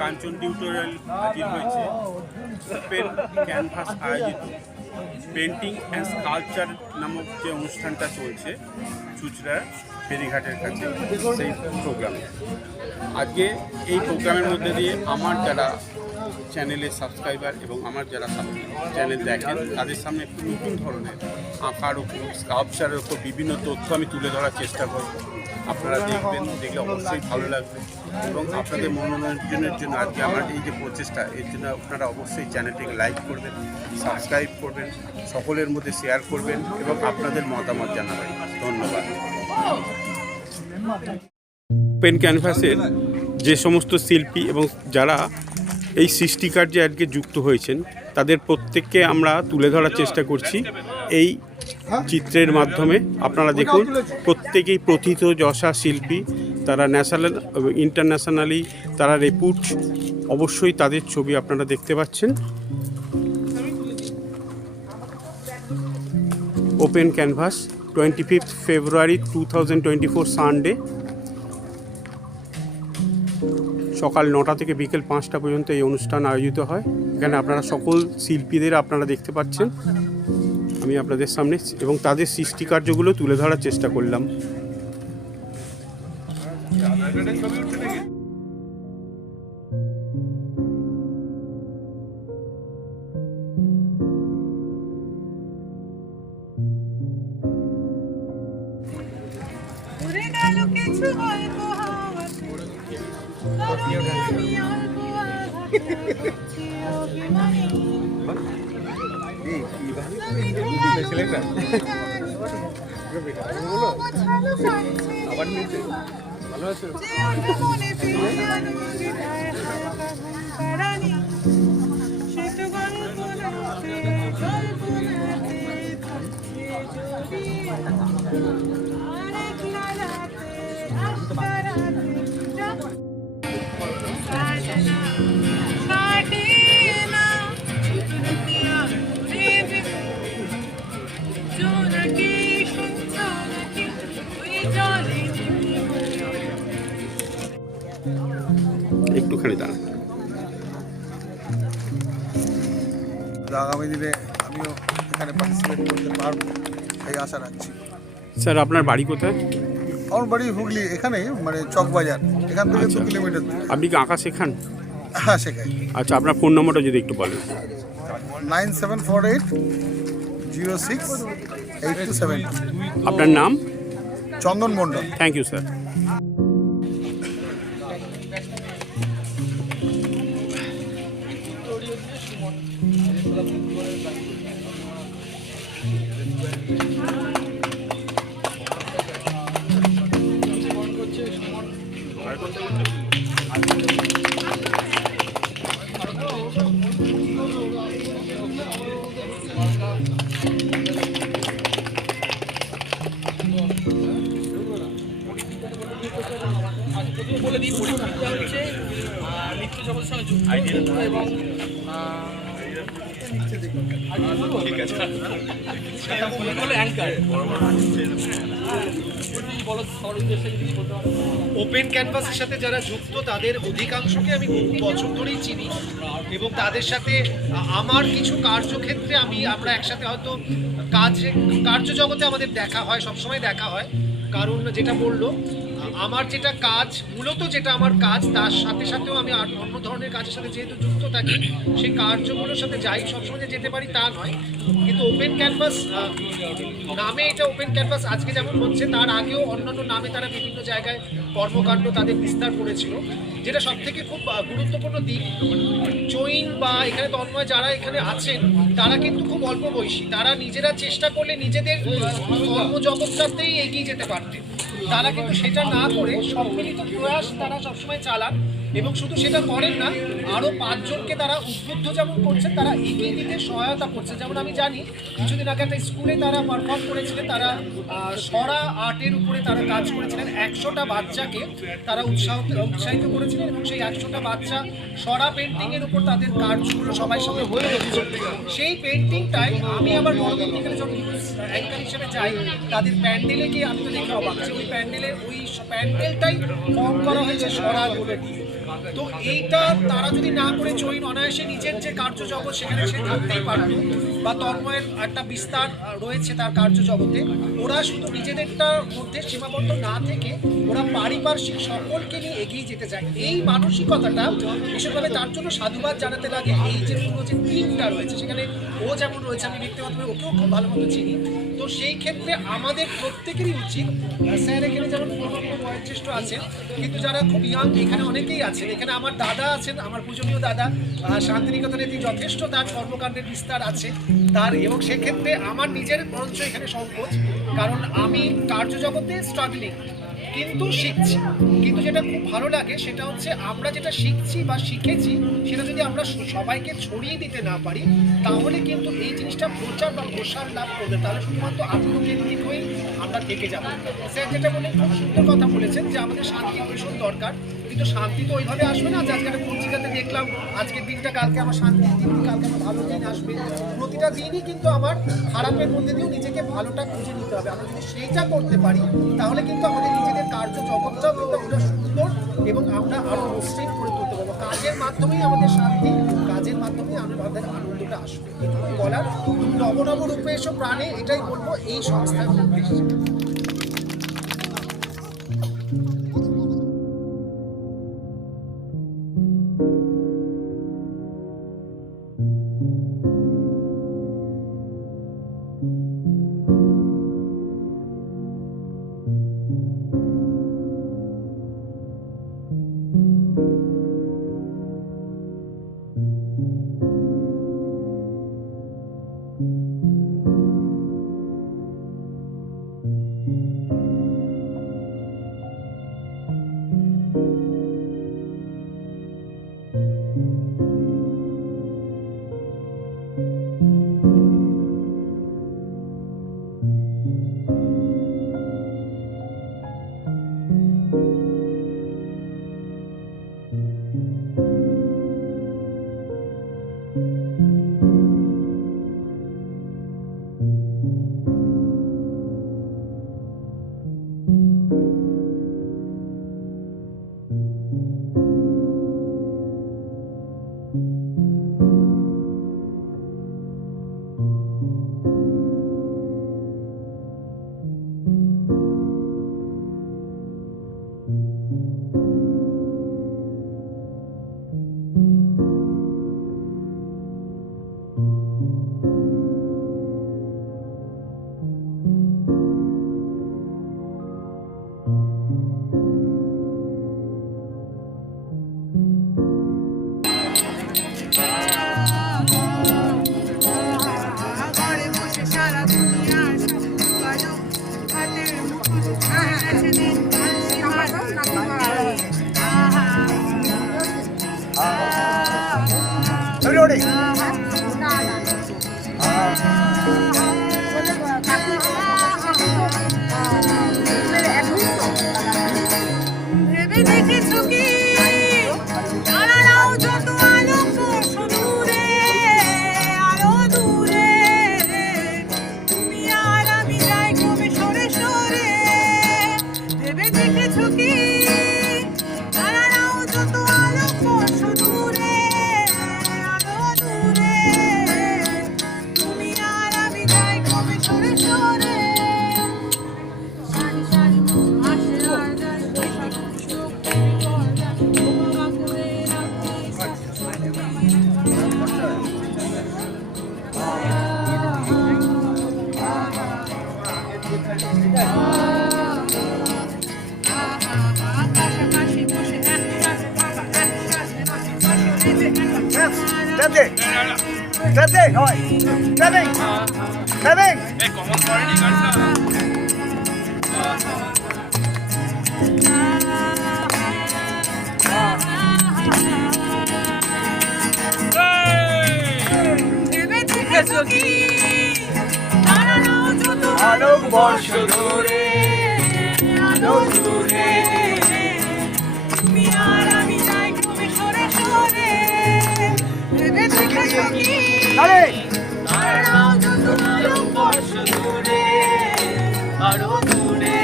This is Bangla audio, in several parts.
কাঞ্চন টিউটোরিয়াল হাজির হয়েছে ওপেন ক্যানভাস আয়োজিত পেন্টিং অ্যান্ড স্কাল্পচার নামক যে অনুষ্ঠানটা চলছে চুচড়ার ফেরিঘাটের কাছে, সেই প্রোগ্রামে আজকে এই প্রোগ্রামের মধ্যে দিয়ে আমার যারা চ্যানেলের সাবস্ক্রাইবার এবং আমার যারা চ্যানেল দেখেন তাদের সামনে একটু নতুন ধরনের আঁকার উপর, স্কাল্পচারের উপর বিভিন্ন তথ্য আমি তুলে ধরার চেষ্টা করব। আপনারা দেখবেন, দেখলে অবশ্যই ভালো লাগবে এবং আপনাদের মনোরঞ্জনের জন্য আজকে আমার এই যে প্রচেষ্টা, এর জন্য আপনারা অবশ্যই চ্যানেলটিকে লাইক করবেন, সাবস্ক্রাইব করবেন, সকলের মধ্যে শেয়ার করবেন এবং আপনাদের মতামত জানাবেন। ধন্যবাদ। ওপেন ক্যানভাসের যে সমস্ত শিল্পী এবং যারা এই সৃষ্টিকার্যে আজকে যুক্ত হয়েছেন তাদের প্রত্যেককে আমরা তুলে ধরার চেষ্টা করছি এই চিত্রের মাধ্যমে। আপনারা দেখুন, প্রত্যেকেই প্রথিতযশা শিল্পী, তারা ন্যাশনাল এবং ইন্টারন্যাশনালি তারা রেপুট। অবশ্যই তাদের ছবি আপনারা দেখতে পাচ্ছেন। ওপেন ক্যানভাস 25 ফেব্রুয়ারি 2024 সানডে, সকাল 9টা থেকে বিকেল 5টা পর্যন্ত এই অনুষ্ঠান আয়োজিত হয়। এখানে আপনারা সকল শিল্পীদের আপনারা দেখতে পাচ্ছেন আমি আপনাদের সামনে, এবং তাদের সৃষ্টিকার্যগুলো তুলে ধরার চেষ্টা করলাম। একটুখানি দাঁড়ান। আগামী দিনে আমিও এখানে পার্টিসিপেট করতে পারবো এই আশা রাখছি। স্যার, আপনার বাড়ি কোথায়? আমার বাড়ি হুগলি, এখানে মানে চকবাজার, এখান থেকে 2 কিলোমিটার। আপনি কি আঁকা শেখান? হ্যাঁ, শেখাই। আচ্ছা, আপনার ফোন নম্বরটা যদি একটু বলেন। 9748068272। আপনার নাম? Chandan Mondal. Thank you sir. Open ক্যানভাসের সাথে যারা যুক্ত তাদের অধিকাংশকে আমি বহু বছর ধরেই চিনি এবং তাদের সাথে আমার কিছু কার্যক্ষেত্রে আমরা একসাথে হয়তো কার্যজগতে আমাদের দেখা হয়, সবসময় দেখা হয়। কারণ যেটা বললো, আমার যেটা কাজ, মূলত যেটা আমার কাজ, তার সাথে সাথেও আমি অন্য ধরনের কাজের সাথে যেহেতু যুক্ত থাকি, সেই কার্যগুলোর সাথে যাই, সবসময় যেতে পারি তা নয়। কিন্তু ওপেন ক্যানভাস নামে, এটা ওপেন ক্যানভাস আজকে যেমন হচ্ছে, তার আগেও অন্যান্য নামে তারা বিভিন্ন জায়গায় কর্মকাণ্ড তাদের বিস্তার করেছিল। যেটা সবথেকে খুব গুরুত্বপূর্ণ দিক, চৈন বা এখানে তন্ময় যারা এখানে আছেন তারা কিন্তু খুব অল্প বয়সী। তারা নিজেরা চেষ্টা করলে নিজেদের কর্মজগৎটাতেই এগিয়ে যেতে পারতেন। তারা কিন্তু সেটা না করে সম্মিলিত প্রয়াস তারা সবসময় চালান এবং শুধু সেটা করেন না, আরও 5 জনকে তারা উদ্বুদ্ধ যেমন করছেন, তারা এগিয়ে দিতে সহায়তা করছে। যেমন আমি জানি কিছুদিন আগে একটা স্কুলে তারা পারফর্ম করেছিলেন, তারা সরা আর্টের উপরে তারা কাজ করেছিলেন। 100টা বাচ্চাকে তারা উৎসাহিত করেছিলেন এবং সেই 100টা বাচ্চা সরা পেন্টিংয়ের উপর তাদের কাজগুলো সবাই সঙ্গে হয়ে গেছিল। সেই পেন্টিংটাই আমি আবার পরবর্তীকালে যখন নিউজ অ্যাঙ্কার হিসেবে যাই, তাদের প্যান্ডেলে গিয়ে আমি তো দেখে অবাক যে ওই প্যান্ডেলটাই ফর্ম করা হয়েছে সরাগুলো দিয়ে। তো এইটা তারা যদি না করে চৈন অনায়াসে নিজের যে কার্যজগৎ সেখানে সে থাকতেই পারত, বা তন্ময়ের একটা বিস্তার রয়েছে তার কার্যজগতে, ওরা শুধু নিজেদেরটার মধ্যে সীমাবদ্ধ না থেকে ওরা পারিপার্শ্বিক সকলকে নিয়ে এগিয়ে যেতে চায়। এই মানসিকতাটা বিশেষভাবে তার জন্য সাধুবাদ জানাতে লাগে এই যে পুরো যে টিমটা রয়েছে সেখানে ও যেমন রয়েছে, আমি ব্যক্তিগতভাবে ওকেও খুব ভালো মতো চিনি। তো সেই ক্ষেত্রে আমাদের প্রত্যেকেরই উচিত, স্যার এখানে যেমন পূর্ণাঙ্গ বয়োজ্যেষ্ঠ আছেন, কিন্তু যারা খুব ইয়াং এখানে অনেকেই আছেন। এখানে আমার দাদা আছেন, আমার পূজনীয় দাদা, শান্তিনিকেতনে তিনি যথেষ্ট তার কর্মকাণ্ডের বিস্তার আছে তার, এবং সেক্ষেত্রে আমার নিজের বরঞ্চ এখানে সংকোচ, কারণ আমি কার্যজগতে স্ট্রাগলিং কিন্তু শিখছি। কিন্তু যেটা খুব ভালো লাগে সেটা হচ্ছে আমরা যেটা শিখছি বা শিখেছি সেটা যদি আমরা সবাইকে ছড়িয়ে দিতে না পারি তাহলে কিন্তু এই জিনিসটা প্রচার বা প্রসার লাভ করবে, তাহলে শুধুমাত্র আত্মকেন্দ্রিক হয়েই আমরা থেকে যাব। স্যার যেটা বলেন খুব সুন্দর কথা বলেছেন যে আমাদের শান্তি ভীষণ দরকার, কিন্তু শান্তি তো ওইভাবে আসবে না যে আজকে একটা পত্রিকাতে দেখলাম আজকের দিনটা, কালকে আমার শান্তির দিন, কালকে আমার ভালো দিন আসবে। প্রতিটা দিনই কিন্তু আমার খারাপের মধ্যে দিয়েও নিজেকে ভালোটা খুঁজে নিতে হবে। আমরা যদি সেইটা করতে পারি তাহলে কিন্তু আমাদের নিজেদের কার্য জগৎটাও কিন্তু আমরা সুন্দর এবং আমরা আরও মসৃণ করে তুলতে পারবো। কাজের মাধ্যমেই আমাদের শান্তি, কাজের মাধ্যমেই আমাদের আনন্দটা আসবে। এটুকু বলার, নব নব রূপে এসব প্রাণে, এটাই বলবো এই সংস্থার উদ্দেশ্যে। Ready? ভেবে দেখেছো কি তারাও যত আলোক দূরে আরো দূরে, তুমি আর আমি যাই কবে সরে সরে। ভেবে দেখেছো কি তারাও যত আলোক দূরে আরো দূরে, তুমি আর আমি যাই কবে সরে সরে। সারি সারি আসে আর যায় Stepping! Stepping! Oi! Stepping! Stepping! ভেবে দেখেছো কি তারাও যত আলোক বর্ষ দূরে আলো দূরে, তুমি আর আমি যাই কবে সরে সরে। ভেবে দেখেছো কি আরে তারাও যত আলো বর্ষ দূরে আরো দূরে,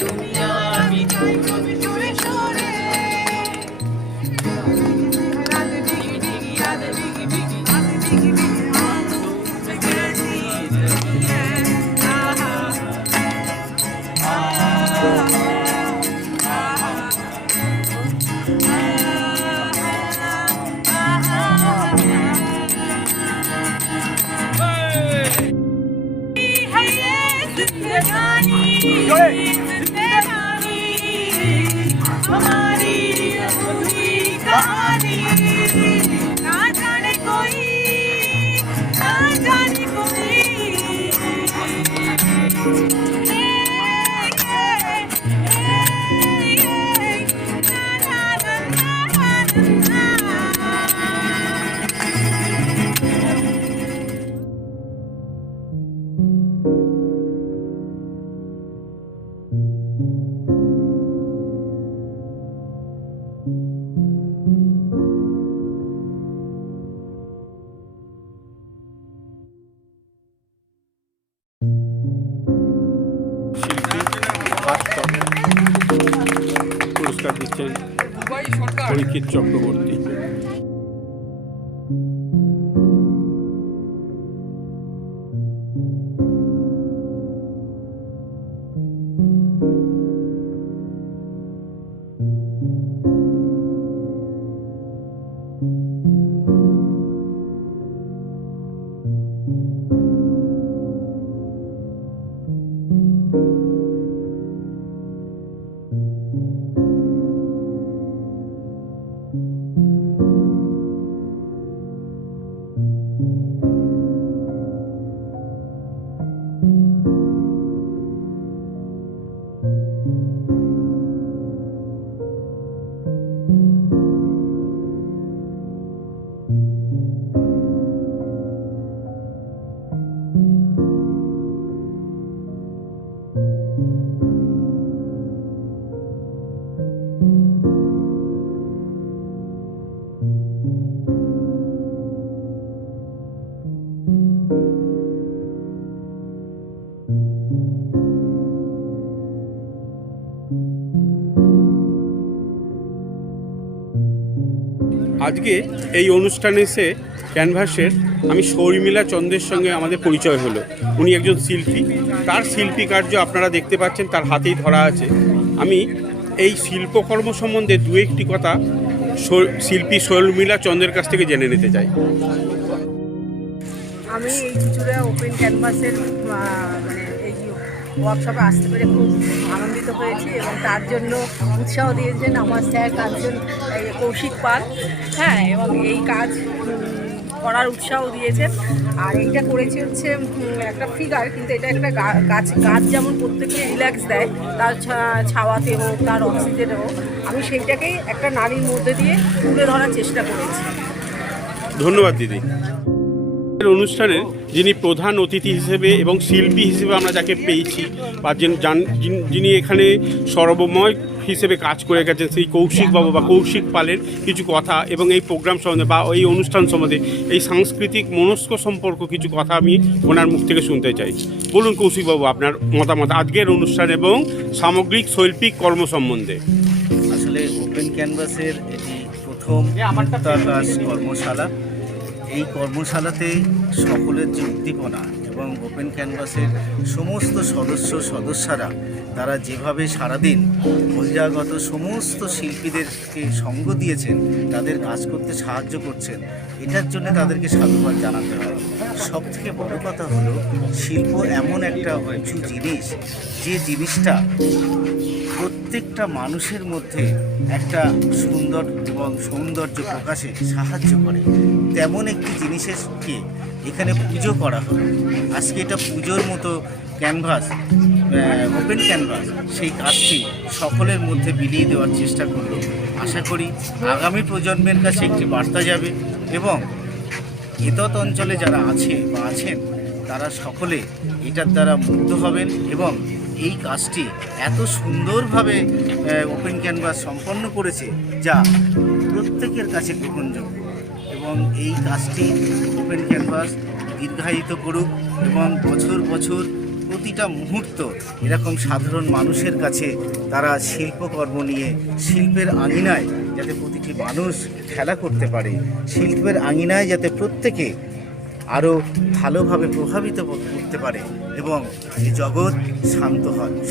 তুমি আর আমি যাই কবে সরে সরে। পরীক্ষিত চক্রবর্তী। আজকে এই অনুষ্ঠানে এসে ক্যানভাসের আমি শর্মিলা চন্দ্রের সঙ্গে আমাদের পরিচয় হলো। উনি একজন শিল্পী, তার শিল্পী কার্য আপনারা দেখতে পাচ্ছেন, তার হাতেই ধরা আছে। আমি এই শিল্পকর্ম সম্বন্ধে দু একটি কথা শিল্পী শর্মিলা চন্দ্রের কাছ থেকে জেনে নিতে চাই। আমি এই চুচুড়া ওপেন ক্যানভাসের মানে এই ওয়ার্কশপে আসতে পেরে খুব আনন্দিত হয়েছি এবং তার জন্য উৎসাহ দিয়েছেন আমার স্যার কাঞ্চন কৌশিক পাল। হ্যাঁ, এবং এই কাজ করার উৎসাহ দিয়েছেন। আর এইটা করেছি হচ্ছে একটা ফিগার, কিন্তু এটা একটা গাছ যেমন প্রত্যেককে রিল্যাক্স দেয়, তার ছাওয়াতে হোক, তার অক্সিজেনে হোক, আমি সেইটাকেই একটা নারীর মধ্যে দিয়ে তুলে ধরার চেষ্টা করেছি। ধন্যবাদ দিদি। অনুষ্ঠানের যিনি প্রধান অতিথি হিসেবে এবং শিল্পী হিসেবে আমরা যাকে পেয়েছি বা যিনি এখানে সর্বময় হিসেবে কাজ করে গেছেন, সেই কৌশিকবাবু বা কৌশিক পালের কিছু কথা এবং এই প্রোগ্রাম সম্বন্ধে বা এই অনুষ্ঠান সম্বন্ধে, এই সাংস্কৃতিক মনস্ক সম্পর্ক কিছু কথা আমি ওনার মুখ থেকে শুনতে চাই। বলুন কৌশিকবাবু, আপনার মতামত আজকের অনুষ্ঠান এবং সামগ্রিক শৈল্পিক কর্ম সম্বন্ধে। আসলে ওপেন ক্যানভাসের এটি প্রথম কর্মশালা। এই কর্মশালাতে সকলের যে উদ্দীপনা এবং ওপেন ক্যানভাসের সমস্ত সদস্যরা তারা যেভাবে সারাদিন বহিরাগত সমস্ত শিল্পীদেরকে সঙ্গ দিয়েছেন, তাদের কাজ করতে সাহায্য করছেন, এটার জন্য তাদেরকে সাধুবাদ জানাতে হয়। সবথেকে বড় কথা হলো, শিল্প এমন একটা উঁচু জিনিস, যে জিনিসটা প্রত্যেকটা মানুষের মধ্যে একটা সুন্দর এবং সৌন্দর্য প্রকাশে সাহায্য করে। তেমন একটি জিনিসকে এখানে পুজো করা হলো। আজকে এটা পুজোর মতো ক্যানভাস, ওপেন ক্যানভাস, সেই কাজটি সকলের মধ্যে বিলিয়ে দেওয়ার চেষ্টা করলো। আশা করি আগামী প্রজন্মের কাছে একটি বার্তা যাবে এবং এতৎ অঞ্চলে যারা আছে বা আছেন তারা সকলে এটার দ্বারা মুগ্ধ হবেন এবং এই কাজটি এত সুন্দরভাবে ওপেন ক্যানভাস সম্পন্ন করেছে যা প্রত্যেকের কাছে গ্রহণযোগ্য। এবং এই কাজটি ওপেন ক্যানভাস দীর্ঘায়িত করুক এবং বছর বছর প্রতিটা মুহূর্ত এরকম সাধারণ মানুষের কাছে তারা শিল্পকর্ম নিয়ে শিল্পের আঙিনায় যাতে প্রতিটি মানুষ খেলা করতে পারে, শিল্পের আঙিনায় যাতে প্রত্যেকে আরও ভালোভাবে প্রভাবিত করতে পারে এবং এই জগৎ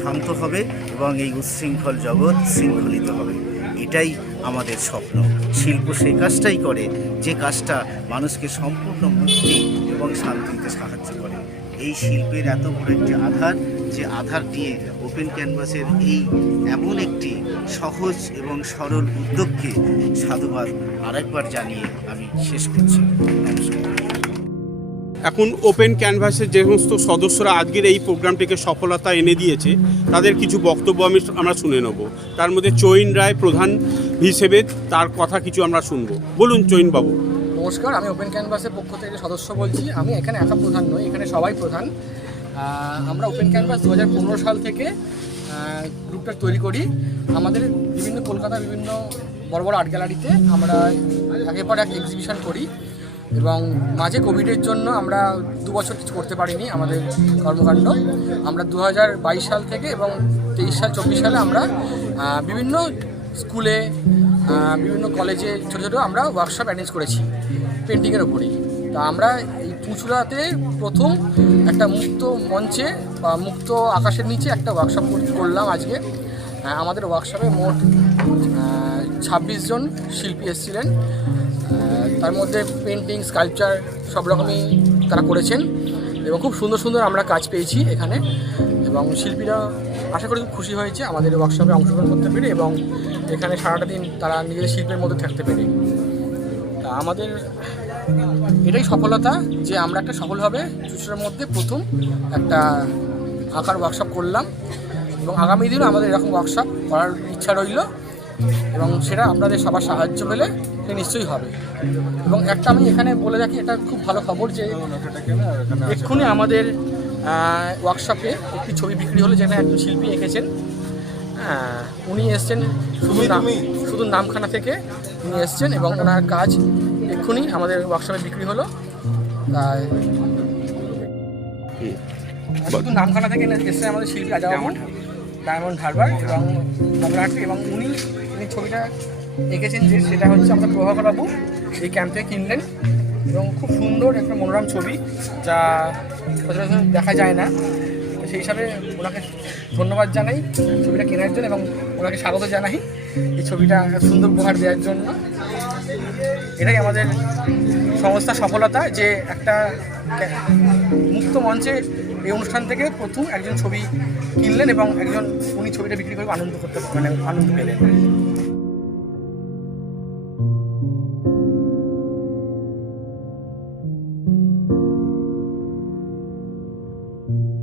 শান্ত হবে এবং এই উচ্ছৃঙ্খল জগৎ শৃঙ্খলিত হবে। এটাই আমাদের স্বপ্ন। শিল্প সেই কাজটাই করে যে কাজটা মানুষকে সম্পূর্ণ মুক্তি এবং শান্তিতে সাহায্য করে। এই শিল্পের এত বড় একটি আধার, যে আধার দিয়ে ওপেন ক্যানভাসের এই এমন একটি সহজ এবং সরল উদ্যোগকে সাধুবাদ আরেকবার জানিয়ে আমি শেষ করছি। নমস্কার। এখন ওপেন ক্যানভাসের যে সমস্ত সদস্যরা আজকের এই প্রোগ্রামটিকে সফলতা এনে দিয়েছে তাদের কিছু বক্তব্য আমরা শুনে নেব। তার মধ্যে চৈন রায় প্রধান হিসেবে তার কথা কিছু আমরা শুনব। বলুন চৈনবাবু। নমস্কার, আমি ওপেন ক্যানভাসের পক্ষ থেকে সদস্য বলছি। আমি এখানে একা প্রধান নই, এখানে সবাই প্রধান। আমরা ওপেন ক্যানভাস 2015 সাল থেকে গ্রুপটা তৈরি করি। আমাদের বিভিন্ন কলকাতার বিভিন্ন বড় বড় আর্ট গ্যালারিতে আমরা একের পর এক এক্সিবিশন করি এবং মাঝে কোভিডের জন্য আমরা 2 বছর কিছু করতে পারিনি আমাদের কর্মকাণ্ড। আমরা 2022 সাল থেকে এবং 23 সাল 24 সালে আমরা বিভিন্ন স্কুলে, বিভিন্ন কলেজে ছোটো ছোটো আমরা ওয়ার্কশপ অ্যারেঞ্জ করেছি পেন্টিংয়ের ওপরেই। তা আমরা এই চুঁচুড়াতে প্রথম একটা মুক্ত মঞ্চে বা মুক্ত আকাশের নিচে একটা ওয়ার্কশপ করলাম আজকে। আমাদের ওয়ার্কশপে মোট 26 জন শিল্পী এসেছিলেন। তার মধ্যে পেন্টিং, স্কাল্পচার সব রকমই তারা করেছেন এবং খুব সুন্দর সুন্দর আমরা কাজ পেয়েছি এখানে। এবং শিল্পীরা আশা করি খুব খুশি হয়েছে আমাদের ওয়ার্কশপে অংশগ্রহণ করতে পেরে এবং এখানে সারাটা দিন তারা নিজেদের শিল্পের মধ্যে থাকতে পেরে। তা আমাদের এটাই সফলতা যে আমরা একটা সফলভাবে চুঁচুড়ার মধ্যে প্রথম একটা আঁকার ওয়ার্কশপ করলাম এবং আগামী দিনও আমাদের এরকম ওয়ার্কশপ করার ইচ্ছা রইল এবং সেটা আপনাদের সবার সাহায্য পেলে নিশ্চয়ই হবে। এবং একটা আমি এখানে বলে রাখি, এটা খুব ভালো খবর যে এক্ষুনি আমাদের ওয়ার্কশপে একটি ছবি বিক্রি হলো যেখানে একজন শিল্পী এঁকেছেন। উনি এসছেন শুধু নামখানা থেকে উনি এসছেন এবং ওনার কাজ এক্ষুনি আমাদের ওয়ার্কশপে বিক্রি হলো। শুধু নামখানা থেকে এসছেন আমাদের শিল্পী ডায়মন্ড হারবার এবং মগরাহাটি এবং উনি ছবিটা এঁকেছেন যে সেটা হচ্ছে আমাদের প্রভাকর বাবু এই ক্যাম্প থেকে কিনলেন এবং খুব সুন্দর একটা মনোরম ছবি যা সচরাচর দেখা যায় না। সেই হিসাবে ওনাকে ধন্যবাদ জানাই ছবিটা কেনার জন্য এবং ওনাকে স্বাগত জানাই এই ছবিটা সুন্দর উপহার দেওয়ার জন্য। এটাই আমাদের সংস্থার সফলতা যে একটা মুক্ত মঞ্চে এই অনুষ্ঠান থেকে প্রথম একজন ছবি কিনলেন এবং উনি ছবিটা বিক্রি করে আনন্দ পেলেন।